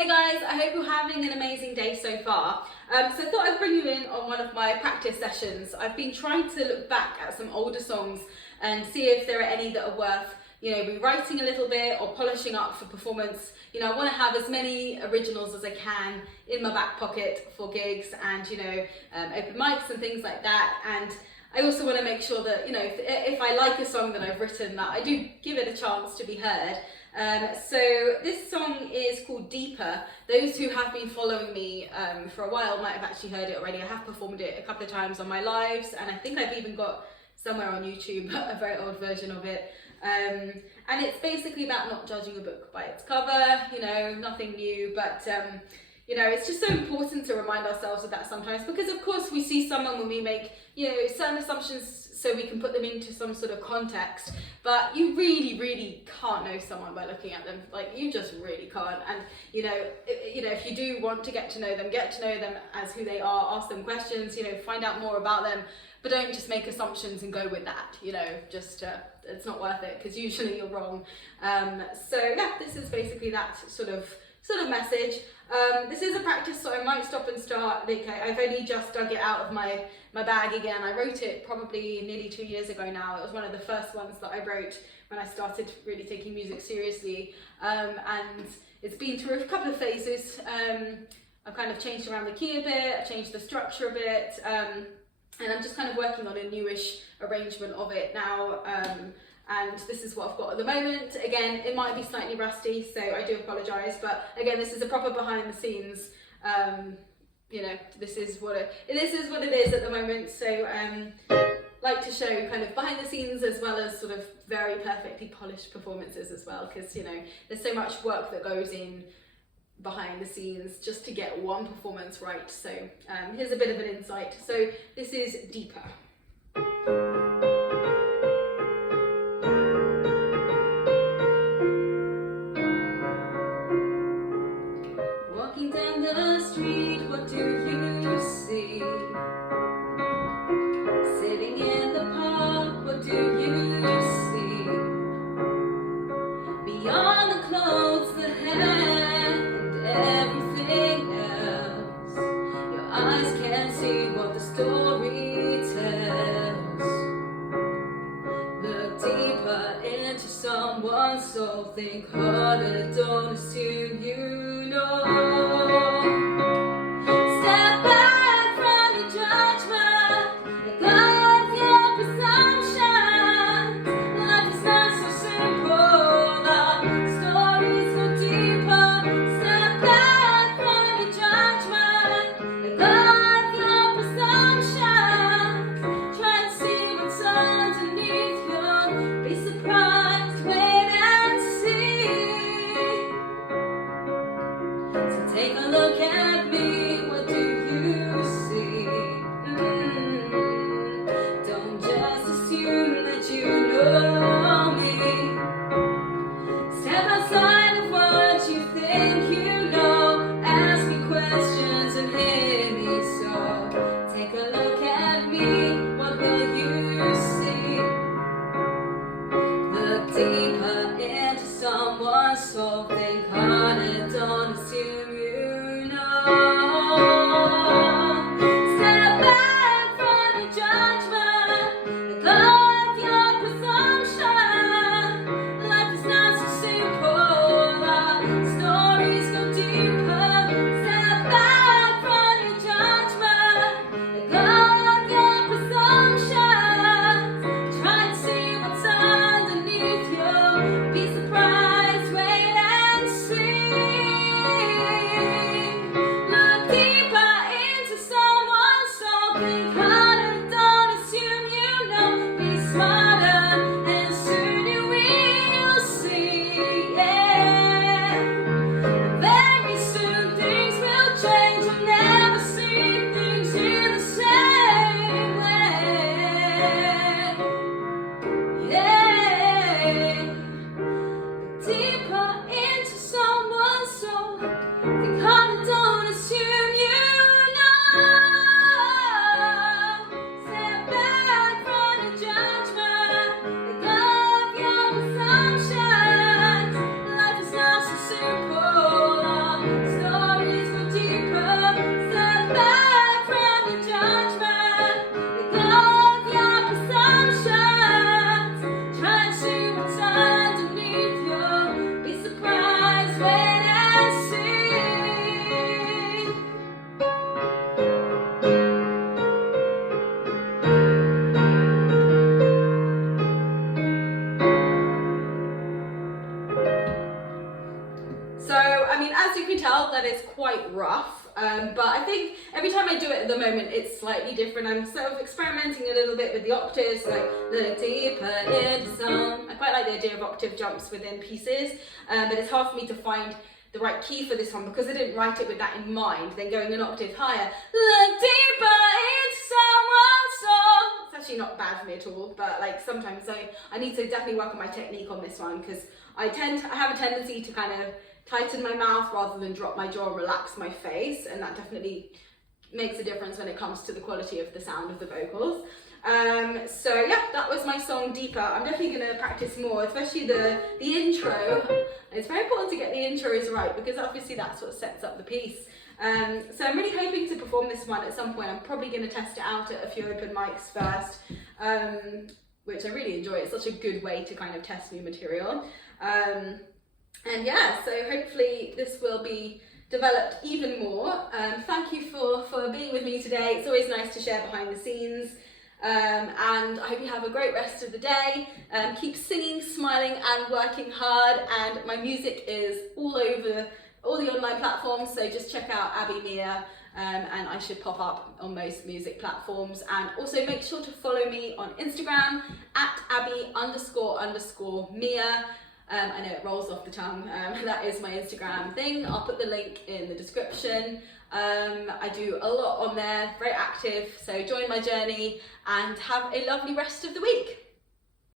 Hey guys, I hope you're having an amazing day so far. So I thought I'd bring you in on one of my practice sessions. I've been trying to look back at some older songs and see if there are any that are worth, rewriting a little bit or polishing up for performance. I want to have as many originals as I can in my back pocket for gigs and, open mics and things like that. And I also want to make sure that, if I like a song that I've written, that I do give it a chance to be heard. So this song is called Deeper. Those who have been following me for a while might have actually heard it already. I have performed it a couple of times on my lives, and I think I've even got somewhere on YouTube a very old version of it. And it's basically about not judging a book by its cover, nothing new, but it's just so important to remind ourselves of that sometimes, because of course we see someone when we make, certain assumptions so we can put them into some sort of context, but you really can't know someone by looking at them. Like, you just really can't. And if you do want to get to know them as who they are, ask them questions, find out more about them, but don't just make assumptions and go with that. It's not worth it, because usually you're wrong. So yeah, this is basically that sort of message. This is a practice, so I might stop and start. I've only just dug it out of my bag again. I wrote it probably nearly 2 years ago now. It was one of the first ones that I wrote when I started really taking music seriously. And it's been through a couple of phases. I've kind of changed around the key a bit, I've changed the structure a bit, and I'm just kind of working on a newish arrangement of it now. And this is what I've got at the moment. Again, it might be slightly rusty, so I do apologise, but again, this is a proper behind the scenes. This is what it is at the moment. So like to show kind of behind the scenes as well as sort of very perfectly polished performances as well, because there's so much work that goes in behind the scenes just to get one performance right. So here's a bit of an insight. So this is Deeper. Walking down the street, what do you see? Sitting in the park, what do you see? Beyond the clothes, the hair, and everything else, your eyes can't see what the story tells. Look deeper into someone's soul, think harder, don't assume you know. Step back from your judgment, let go of your presumptions. Life is not so simple, the stories go deeper. Step back from your judgment, let go of your presumptions. Try and see what's underneath you, be surprised, wait and see. So take a look at me, what do you see? Don't just assume that you know me. Step outside of what you think you know. Ask me questions and hear me, so take a look at me, what will you see? Look deeper into someone's soul, think harder, don't assume you So, I mean, as you can tell, that is quite rough. But I think every time I do it at the moment, it's slightly different. I'm sort of experimenting a little bit with the octaves, like look deeper into some. I quite like the idea of octave jumps within pieces, but it's hard for me to find the right key for this one because I didn't write it with that in mind. Then going an octave higher, look deeper into someone's soul. It's actually not bad for me at all, but like sometimes I need to definitely work on my technique on this one because I have a tendency to kind of tighten my mouth rather than drop my jaw and relax my face, and that definitely makes a difference when it comes to the quality of the sound of the vocals. So yeah, that was my song Deeper. I'm definitely going to practice more, especially the intro. It's very important to get the intros right because obviously that's what sets up the piece. So I'm really hoping to perform this one at some point. I'm probably going to test it out at a few open mics first, which I really enjoy. It's such a good way to kind of test new material. And yeah, so hopefully this will be developed even more. Thank you for being with me today. It's always nice to share behind the scenes. And I hope you have a great rest of the day. Keep singing, smiling and working hard. And my music is all over all the online platforms, so just check out Abi Mia, and I should pop up on most music platforms. And also make sure to follow me on Instagram at Abi__Mia. I know it rolls off the tongue. That is my Instagram thing. I'll put the link in the description. I do a lot on there, very active, so join my journey and have a lovely rest of the week.